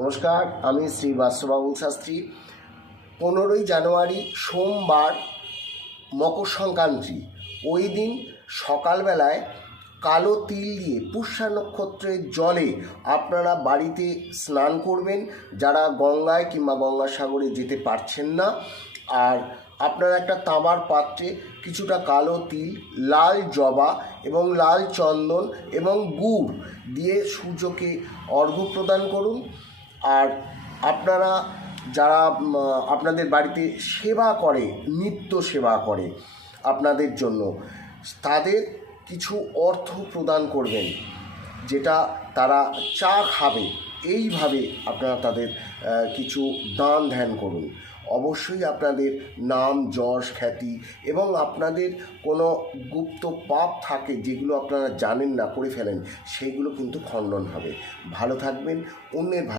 নমস্কার, আমি শ্রী বাসুবাবুল শাস্ত্রী। 15ই জানুয়ারি সোমবার, মকর সংক্রান্তি। ওই দিন সকালবেলায় কালো তিল দিয়ে পুষ্যা নক্ষত্রের জলে আপনারা বাড়িতে স্নান করবেন, যারা গঙ্গায় কিংবা গঙ্গাসাগরে যেতে পারছেন না। আর আপনারা একটা তামার পাত্রে কিছুটা কালো তিল, লাল জবা এবং লাল চন্দন এবং গুড় দিয়ে সূর্যকে অর্ঘ্য প্রদান করুন। আর আপনারা যারা আপনাদের বাড়িতে সেবা করে, নিত্য সেবা করে আপনাদের জন্য, তাদের কিছু অর্থ প্রদান করবেন, যেটা তারা চা খাবে। এইভাবে আপনারা তাদের কিছু দান ধ্যান করুন। অবশ্যই আপনাদের নাম, যশ, খ্যাতি এবং আপনাদের কোনো গুপ্ত পাপ থাকে যেগুলো আপনারা জানেন না, করে ফেলেন, সেইগুলো কিন্তু খণ্ডন হবে। ভালো থাকবেন, অন্যের